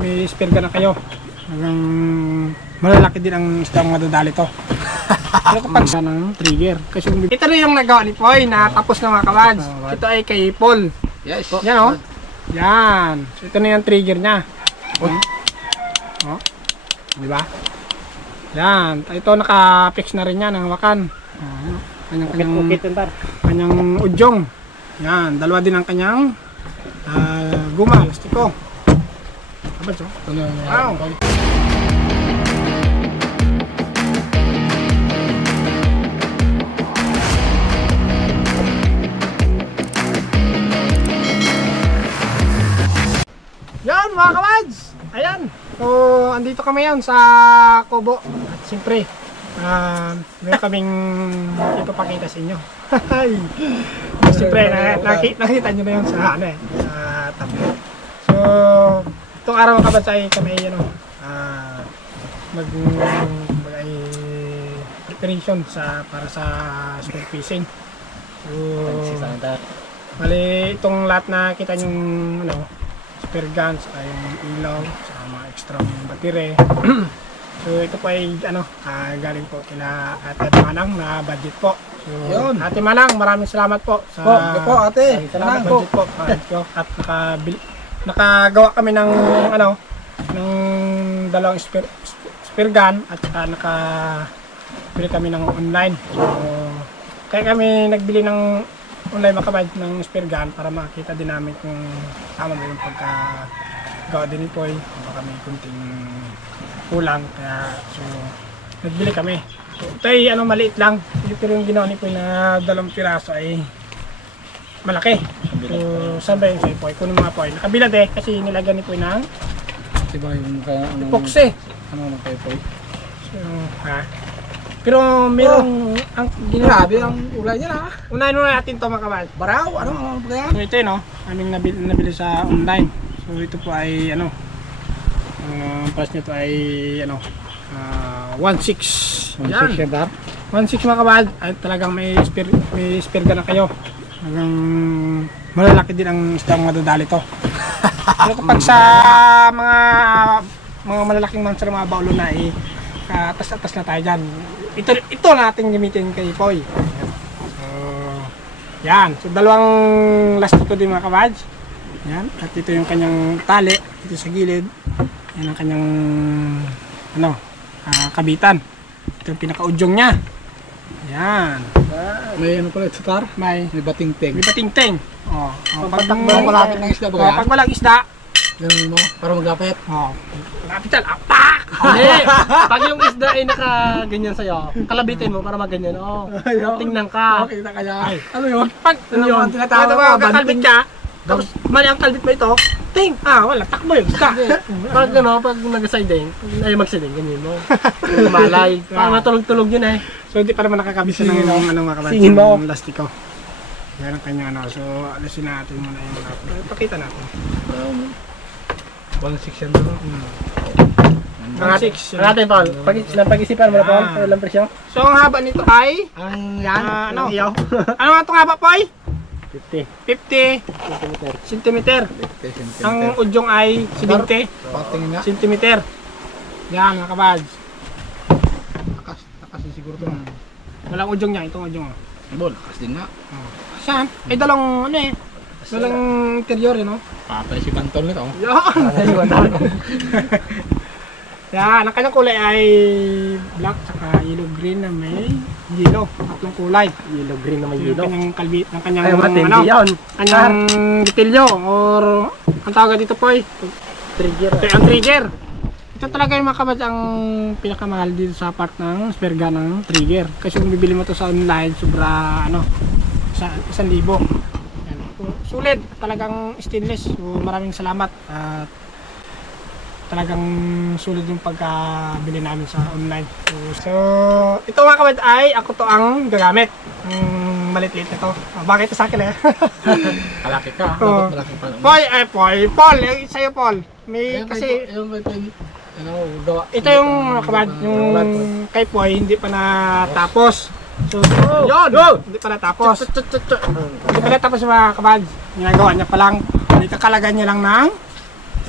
may spear gun na kayo. Hanggang malalaki din ang isdang madadali to. Pero kapag sa ng trigger. Kasi yung- ito rin yung nagawa ni Poy na tapos na mga kawads. Ito ay kay Paul. Yes. Yan o. Yan. So ito na yung trigger niya. Oh. Oh. Di ba? Yan. Ito naka-fix na rin yan ang hawakan. Ah, Kanyang kanyang kanyang udyong. Yan. Dalawa din ang kanyang ah, guma, lastiko. Abad so. Ito na. Yan mga kawads! Ayan! So, andito kami yan sa Kobo. At siyempre, uh, meron kaming ipapakita sa inyo. Ay! siyempre, na, naki- nakita nyo na yun sa, ano eh, sa tablo. So, itong araw mga kawads ay kami, ano, ah, mag, mag ay preparation sa, para sa spear fishing. So, Bali, itong lahat na kita yung ano, spear guns, ay ilaw, sa mga extra battery. so ito po ay ano, ah, galing po kila Ate Manang na budget po. So, Yun. Ate Manang, maraming salamat po sa Po, po ate. salamat po. budget po. budget ko. At nakabil, nakagawa kami ng ano, ng dalawang spear, gun at saka naka bili kami ng online. So, kaya kami nagbili ng online makabad ng spear gun para makita din namin kung tama ba yung pagka gawa din ni Poy. Kung baka may kunting kulang. Kaya so nagbili kami. So, ito ay ano maliit lang. Pero yung ginawa ni Poy na dalawang piraso ay malaki. So saan ba yun si Poy? Kunin mga Poy. Nakabilad eh kasi nilagyan ni Poy ng Diba yung kaya ano? epoxy. Ano ng kay Poy? So, ha? Pero merong ang ginawa. Grabe ang ulay niya na. Unahin muna natin to mga kabal. Baraw, ano ano ba yan? So ito yun, no? Aming nabili, nabili sa online. So ito po ay ano, ang price nito ay ano, ah, 1.6. Yan. dar. 1.6 mga kabal. Ay talagang may spear, may spear ka na kayo. Hanggang malalaki din ang isdang madadali to. Pero kapag sa mga mga malalaking ng mga baulo na eh, atas-atas na tayo dyan. Ito, ito natin gamitin kay Poy. So, yan. So, dalawang lastiko din mga kabads. Yan. At ito yung kanyang tali. Ito sa gilid. Yan ang kanyang ano, ah, kabitan. Ito yung pinakaudyong niya. Yan. May ano pala ito tar? May, May bating teng. may pating-ting. Oh, oh, pag, Parang malapit ng isda ba oh, kaya? pag walang isda, Ganun mo, para magapit. oh, malapit yan. Apak! Hindi. Pag yung isda ay nakaganyan sa'yo, kalabitin mo para maganyan. Oo. Tingnan ka. Okay, kita kaya. Ano yun? Pag, Ano yun? Tinatawag ka, banting. ka, tapos mali ang kalbit mo ito, ting! Ah, wala, takbo yun, isda. Pag ano, pag nag-siding, ay mag-siding, ganyan mo. Malay. Parang natulog-tulog yun eh. So, hindi pa naman nakakabisa ng ano, ano mga kabads, Singin mo. lastiko. Yan ang kanya ano. So, alisin natin muna yung mga, pakita natin. 1.6 yan doon. Mga 6. Ang atin, Paul. Pag, napag-isipan mo na, Paul. Ah. Walang presyo. So, ang haba nito ay, Ang ah, ano? Iyaw. ano nga itong haba, Poy? 50 50 centimeter. cm. Ang udyong ay 70 Patingin nga. cm. Yan, mga kabads. Takas, takas din siguro ito. Walang udyong niya, itong udyong. oh. Bol, takas din nga. Saan? Eh, dalawang, ano eh, dalawang interior, eh, no? Patay si Bantol nito. oh. Yan! Yan, ang kanyang kulay ay black saka yellow green na may yellow. Tatlong kulay. Yellow green naman Yung yellow. kanyang kalbi, ng kanyang Ay, matindi ano, yun. kanyang detilyo or ang tawag dito po ay Trigger. ito ang trigger. Ito talaga yung mga kabad ang pinakamahal dito sa part ng spare gun ng trigger. Kasi kung bibili mo to sa online, sobra ano, sa isang libo. Yan. Sulit, talagang stainless. So, maraming salamat at talagang sulit yung pagkabili namin sa online. So, ito mga kabad ay ako to ang gagamit. Ang malit-lit na to. Ah, bakit sa akin eh? Kalaki ka. Oo. Dapat malaki pa. Paul, ay Paul, Paul, eh, sa'yo Paul. May Ayun, kasi may- ayun, may pwede. Ano, gawa. ito yung mga kabad, yung kay Poy hindi pa natapos. So, yun! Hindi pa natapos. Hindi pa natapos mga kabad. Ginagawa niya pa lang. Hindi kakalagan niya lang ng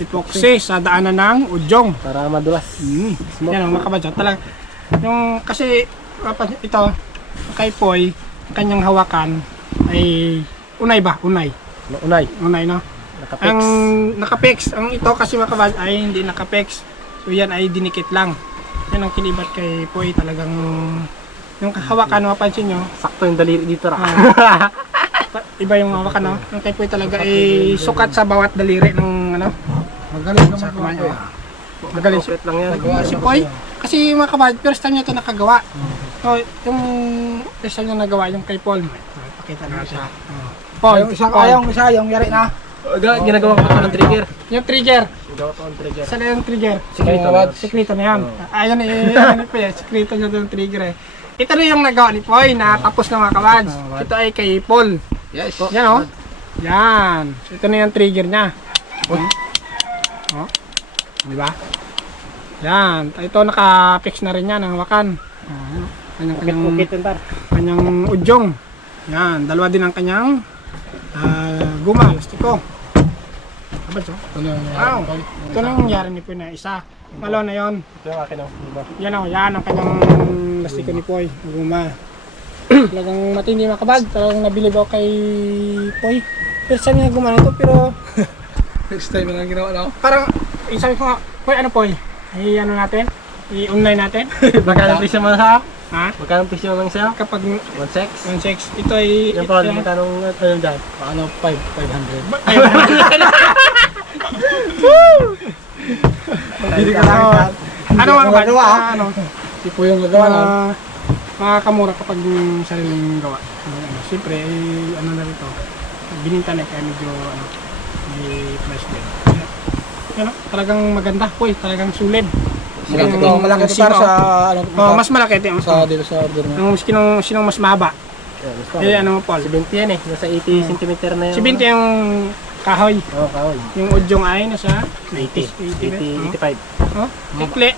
epoxy sa daanan ng udyong. Para madulas. Mm. Yan ang mga. Talaga, yung kasi ito, kay Poy, kanyang hawakan ay unay ba? Unay. Unay. Unay, no? Nakapix. Ang nakapix, ang ito kasi mga ay hindi nakapix. So yan ay dinikit lang. Yan ang kinibat kay Poy talagang yung hawakan, mapansin nyo, Sakto yung daliri dito ra. Ah. iba yung hawakan, no? Yung kay Poy talaga ay sukat sa bawat daliri ng ano, Magaling naman sa ko. kumain. Magaling si Complete lang yan. Nagawa si siya Poy, kasi. mga kabad, first time niya ito nakagawa. So, yung first time niya nagawa, yung kay Paul. Pakita natin. Oh. Paul, Yung isang ayong isa, yung yari na. Ga- Ginagawa ko pa ng trigger. Yung trigger. Ginagawa ko ng trigger. Saan na yung trigger? Secreto Mga na. Secreto na yan. Ayun eh, ano pa yan, secreto niya yung trigger eh. Ito rin yung nagawa ni Poy na tapos na mga kabads. Ito ay kay Paul. Yes. Yan oh. Yan. Ito na yung trigger niya. Oh. Di ba? Yan. Ito naka-fix na rin yan ang hawakan. Oh, yan. Kanyang, kanyang, kanyang udyong. Yan. Dalawa din ang kanyang ah, guma, lastiko. Abad so. Ito na yung Wow. Ito na yung nangyari ni Poy na isa. Malo na yon. Ito yung akin oh. Diba? Yan o, yan ang kanyang lastiko ni Poy, guma. Talagang matindi mga kabad, talagang nabilib ako kay Poy. Pero sabi niya gumana to, pero Next time na lang ginawa na ako. parang, eh, sabi ko nga, Poy, ano Poy? I ano natin? I-online natin? Magkano presyo mo sa? ha? Magkano presyo ng sa'yo? Kapag 1.6? 1.6, ito ay... Yan pa, ito- magkano ano dyan? Paano 5, 500. Ayun. Hindi ka Ano, nakita. ano kabad? Magawa, ah. Ano? Si po yung gagawa na. Uh, makakamura kapag yung sariling gawa. Ano, ano, Siyempre, eh, ano na rito, bininta na kaya medyo ano, may price din. Yan o, talagang maganda. Uy, talagang sulit. Malaki to, malaki to para sa ano Oh, mas malaki ito. sa dito sa order mo. Ang sinong, sinong mas mahaba. Gusto. Eh, ano mo, Paul? 70 yan eh. Nasa 80 cm na. Si Binti yung kahoy. Oo, kahoy. Yung udyong ay nasa 80. 80. 80, 85. Oh, ikli.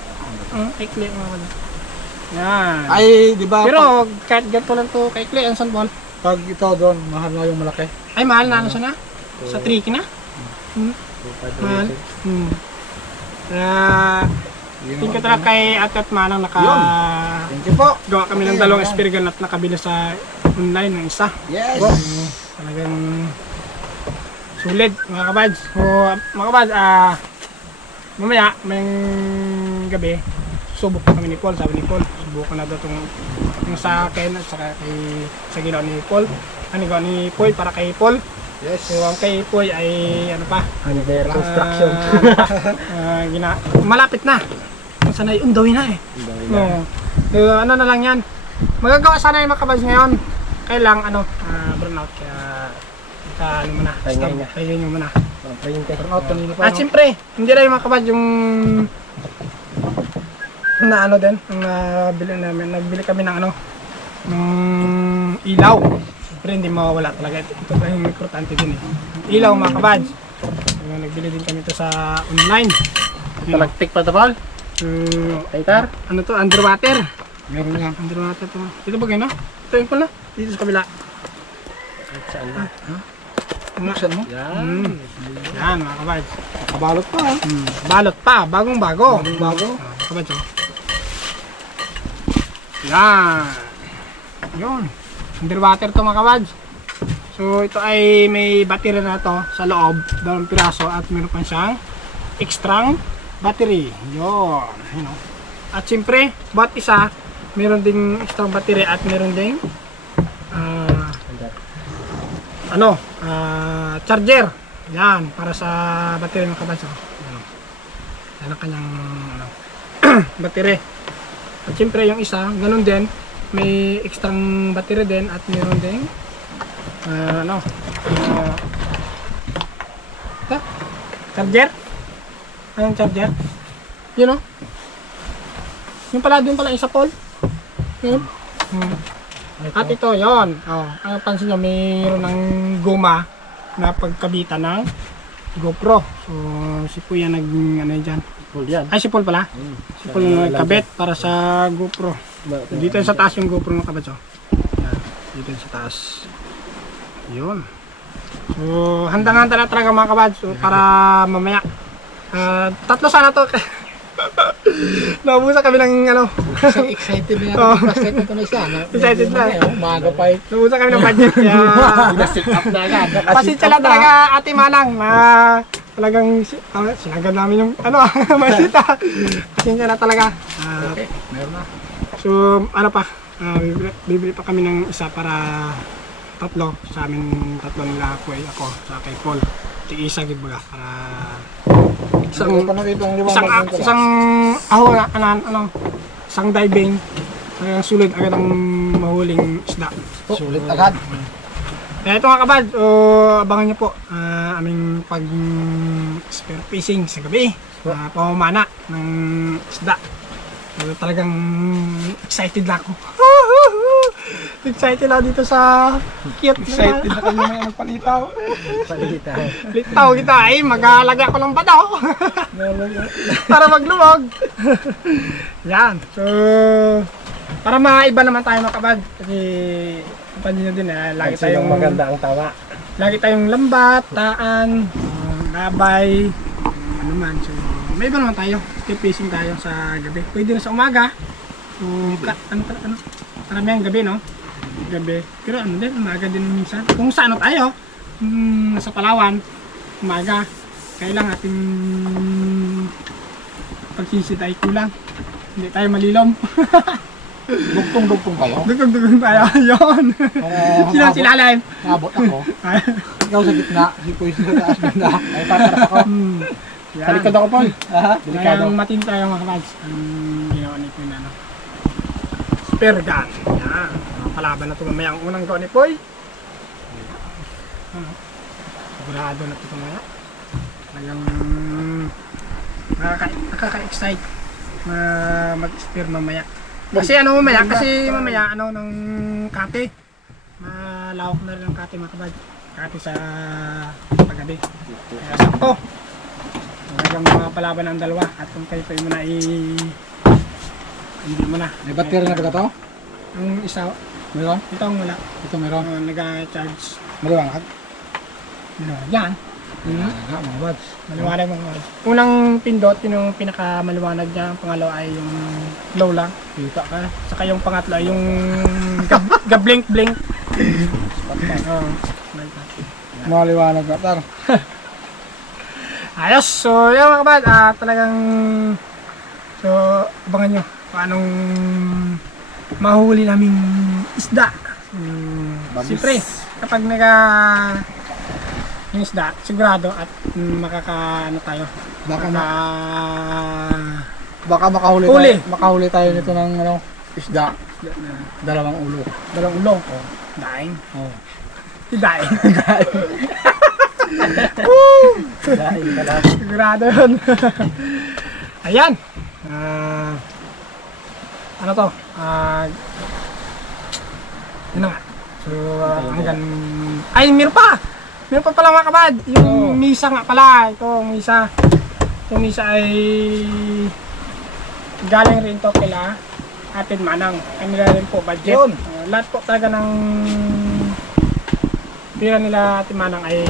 Oh, ikli. mga wala. Yan. Ay, di ba? Pero kahit ganito lang to kaikli, ang sanbol. pag, pag ito doon, mahal na yung malaki. Ay, mahal na ano siya na? Sa tricky na? Hmm. Mahal. Hmm. Kaya, tingin ko talaga kay Ate at Manang naka... Thank you po. Gawa kami ng dalawang espirigan at nakabila sa online ng isa. Yes. Talagang sulit mga kabads. So, mga kabads, ah, mamaya, may gabi, subok na kami ni Paul. Sabi ni Paul, subukan na daw itong yung sa akin at saka kay, sa ginawa ni Paul. Ano ni Paul para kay Paul. Yes. So, ang kay Paul ay ano pa, Under construction. Ah, gina malapit na. Sanay, undawin na eh. Oo. So, ano na lang yan. Magagawa sana yung makabaz ngayon. Kailang ano, ah, burnout. Kaya, ka, ano muna. Pahinga, hinga. Pahinga nyo muna. Turn out kanina pa. At no? siyempre, hindi lang yung makabaz yung na ano din, ang nabili namin, nagbili kami ng ano, ng ilaw. Siyempre, hindi mawawala talaga. Ito, ito pa yung importante din eh. Ilaw, mga kabadz. So, nagbili din kami ito sa online. Talagtik pa ito, Paul? Mm, Taitar? ano to, underwater. Meron nga. Underwater to. Dito ba gano'n? Ito yung pala. Dito sa kabila. Saan na? Buksan mo. Yan. Mm. Yan mga kabads. Kabalot pa. ah. Mm. Balot pa, bagong bago. Bagong bago. Ah, kabads oh. Yan. Yun. Underwater to mga kabads. So ito ay may battery na to sa loob, dalawang piraso at meron pa siyang extra battery. Yun. Yun oh. At siyempre, bawat isa, meron ding extra battery at meron ding ah, ano, ah, charger. Yan, para sa battery ng kabaso. Yan. Yan ang kanyang ano, battery. At siyempre yung isa, ganun din, may extra battery din at meron ding ah, ano, ah, ito, charger. Anong charger? Yun o. Yung pala, doon pala isa Paul. Yun. Hmm. At ito, yon. Oh, ang pansin nyo, mayroon ng guma na pagkabitan ng GoPro. So, si Kuya nag, ano dyan. Full yan. Ay, si Paul pala. Si Paul nagkabit para sa GoPro. Dito sa taas yung GoPro ng kabat, oh. Yan. Dito sa taas. Yun. So, handang-handa na talaga mga kabad. So, para mamaya, Ah, tatlo sana to. Naubusan kami ng ano. Excited na natin. Excited na ito na isa. Na- Excited na. oh, Maaga pa eh. Naubusan kami ng budget. Kaya Na-sit up na agad. pasensya lang talaga ate Manang na talagang si- ah, sinagad namin yung ano, masita. Pasensya na talaga. Ah, Okay, meron na. So ano pa, ah, bibili, bibili pa kami ng isa para tatlo sa amin tatlo nila po ako sa kay Paul. Tig-isa gid baga para isang ang isang ng isang aho na ano, ano isang diving talagang sulit agad ang mahuling isda. Sulit agad. Kaya ito mga kabad, o abangan niyo po ah, aming pag spear fishing sa gabi. Uh, pamamana ng isda. So, talagang excited na ako. excited ako dito sa cute Excited na na kami may magpalitaw. Palita. Litaw kita ay mag-aalaga ko ng badaw para maglumog. Yan. So, para maiba naman tayo mga kabad. Kasi, pansin nyo din eh, lagi tayong maganda ang tawa. lagi tayong lambat, taan, um, gabay, um, ano man. So, may iba naman tayo. Skip fishing tayo sa gabi. Pwede na sa umaga. So, ka, ano, ano, karamihan gabi, no? Gabi. Pero ano din, umaga din minsan. Kung sa ano tayo, mm, nasa Palawan, umaga. Kailang ating pagsisid ay kulang. Hindi tayo malilom. Dugtong-dugtong kayo. Dugong-dugong tayo. Yun. Oo, Sino silalim? Nabot ako. Ikaw sa gitna. Si Poy sa taas banda. Ay, tataras ako. Yan. Sa likod ako, Paul. Aha. Delikado. Kaya matindi tayo mga kabags. Ang ginawa ni Poy na ano. Spear gun. Yan. Palaban na ito mamaya ang unang gawa ni Poy. Ano? Sigurado na ito mamaya. Talagang nakaka- nakaka-excite na mag-spear mamaya. Kasi ano mamaya, kasi mamaya ano ng kate. Malawak na rin ang kate mga kabags. Kate sa paggabi. Kaya sakto. Talagang mga palaban ng dalawa at kung kayo pa mo na i hindi mo na. May battery na ba ito? Ang isa, Meron? ito ang wala. Ito meron. Uh, nag-charge. Maliwanag. Ano, yan. Hmm. Maliwanag mga buds. Maliwanag mo. Unang pindot, yun yung pinakamaliwanag niya. Ang pangalawa ay yung low lang. Kita ka. Saka yung pangatlo ay yung gab- gablink-blink. Oo. Maliwanag ka. Tar. Ayos! So, yun mga kabad, ah, talagang so, abangan nyo kung anong mahuli naming isda. Um, Bagis. Siyempre, kapag naga yung isda, sigurado at mm, makaka ano tayo. Baka, ma- baka makahuli Huli. tayo. Makahuli tayo nito ng ano, isda. Dalawang ulo. dalawang ulo. Daing. Oh. Si daing. Dahil ka lang. Sigurado yun. Ayan. Ah, ano to? Ah, yun na nga. So, ah, hanggang... Ay, meron pa! Meron pa pala mga kabad. Yung misa nga pala. Ito, misa. Yung misa ay galing rin to kila Atin Manang. Kanila rin po budget. Yun. Ah, lahat po talaga ng pira nila Atin Manang ay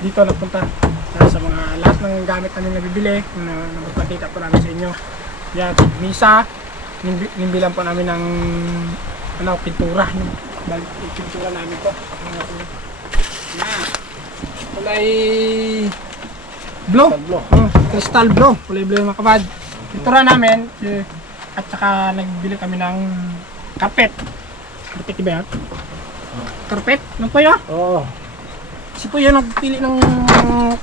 dito napunta Dahil sa mga lahat ng gamit namin nabibili na napagpakita po namin sa inyo. Yan, misa. Nimbi- nimbilan po namin ng ano, pintura. Yung balik pintura namin po. Mga yan. Kulay blue. Tablo. oh, crystal blue. Kulay blue yung mga kabad. Pintura namin eh, at saka nagbili kami ng carpet. Carpet ba yan? carpet? ano po yun? Oo. Si po yun nagpili ng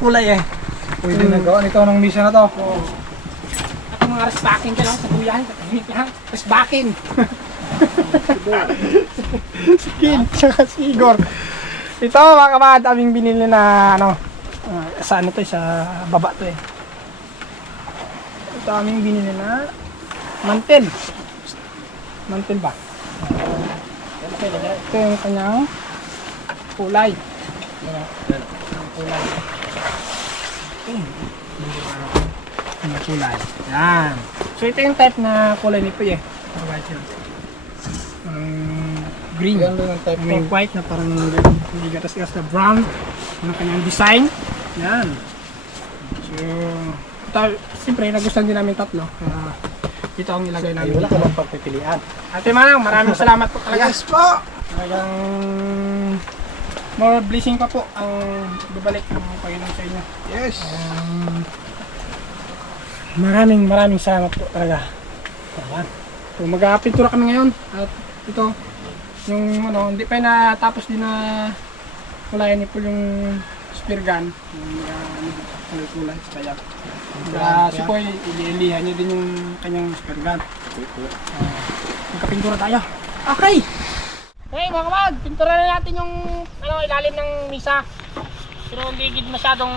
kulay eh. Pwede na gawa nito ng misa na to. At yung mga resbakin ka lang sa lang. Resbakin! si Kid, tsaka si Igor. Ito mga kabahad, aming binili na ano, ah, sa ano to sa baba to eh. Ito aming binili na mantel. Mantel ba? Ito yung kanyang kulay. Yan. Ang kulay. Ang kulay. Yan. So ito yung type na kulay ni Puy eh. White yun. Um, green. Yan ang type May white na parang hindi gatas-gas na brown. Ang kanyang design. Yan. So Yung, ito, siyempre, nagustuhan din namin tatlo. Kaya, ito ang ilagay Ay, namin. wala ka bang pagpipilian? Ate Manang, maraming salamat po talaga. Yes po! Talagang more blessing pa po ang babalik ng Panginoon sa inyo. Yes! Um, maraming maraming salamat po talaga. Ayan. So mag-pintura kami ngayon at ito yung ano, hindi pa natapos din na kulayan ni po yung spear gun yung uh, kulay kaya kaya si Poy ililihan niya din yung kanyang spear gun uh, magkapintura tayo okay hey mga kamag pintura na natin yung ano, ilalim ng misa. Pero hindi gid masyadong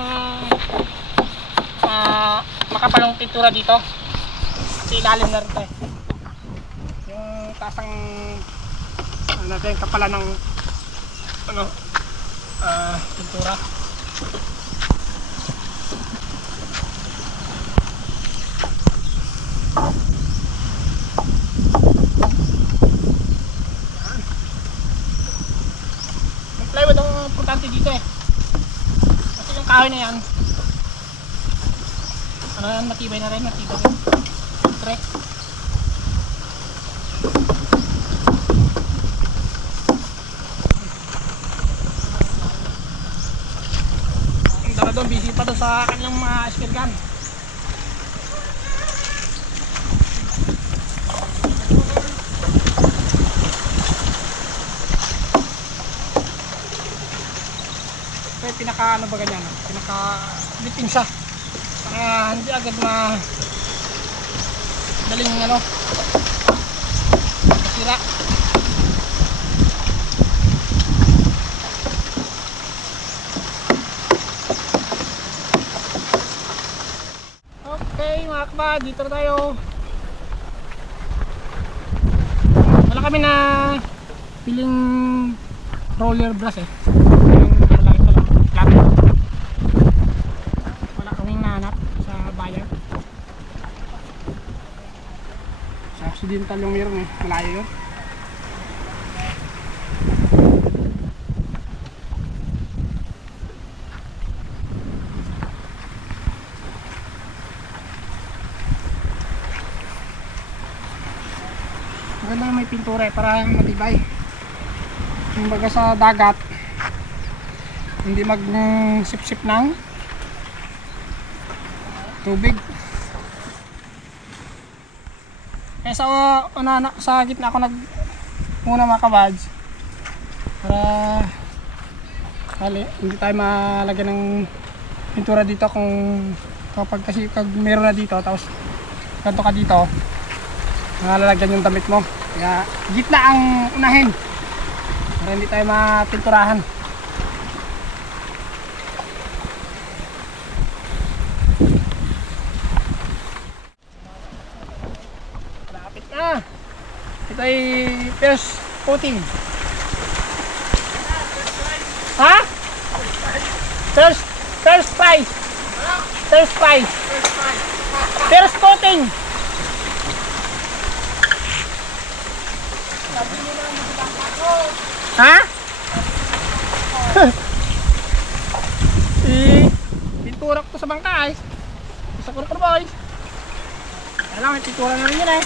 uh, makapalong pintura dito. Kasi ilalim na rin to eh. yung tasang ano natin kapalan ng ano ah pintura yung plywood ang importante dito eh kasi yung kahoy na yan ano yan matibay na rin matibay rin Siyempre. Ang dala doon, busy pa doon sa kanilang mga spear gun. Pinaka ano ba ganyan, pinaka lipin siya. Para hindi agad ma daling ano masira. Okay mga kapad, dito na tayo. Wala kami na piling roller brush eh. Yung ano lang ito lang, flat. Wala kaming nahanap sa bayan. Sa accidental yung meron eh, malayo yun. Maganda yung may pintura eh, para matibay. Kumbaga sa dagat, hindi mag sip-sip ng tubig. Kaya sa una na, sa gitna ako nag muna mga kabads para kali, hindi tayo malagyan ng pintura dito kung kapag kasi pag meron na dito tapos kanto ka dito nalalagyan yung damit mo. Kaya gitna ang unahin para hindi tayo mapinturahan Lapit na. Ito ay first coating. Ha? First, first price. First price. First coating. Ha? I pintura ko sa bangkay. Sa kurkur boys. Kailangan may pintura na rin yun eh.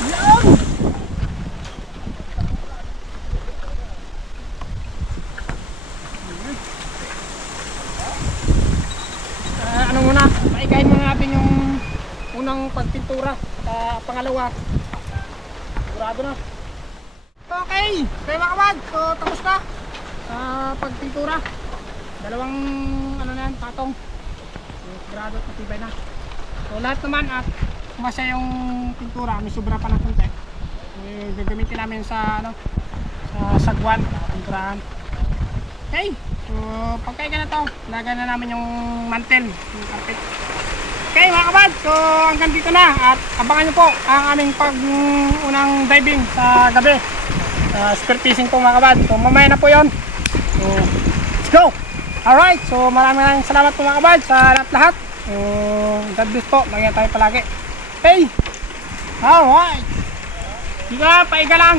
Yan! Ah, ano muna, paikain muna natin yung unang pagpintura sa pangalawa. Sigurado na. Okay, kaya mga kabad, so tapos na sa pagpintura. Dalawang ano na yan, patong. So, sigurado at matibay na. So lahat naman at kumasya yung pintura, may sobra pa ng konti. Eh, gagamitin namin sa ano, sa sagwan, pinturahan. Okay, so pagkaiga na to, lagyan na namin yung mantel, yung carpet. Okay mga kabad, so hanggang dito na at abangan nyo po ang aming pag unang diving sa gabi. Uh, spear fishing po mga kabad. So mamaya na po yon. So let's go! Alright, so maraming maraming salamat po mga kabad sa lahat-lahat. So, God bless po. Mag-ingat tayo palagi. Hey! Alright! Sige, paiga lang.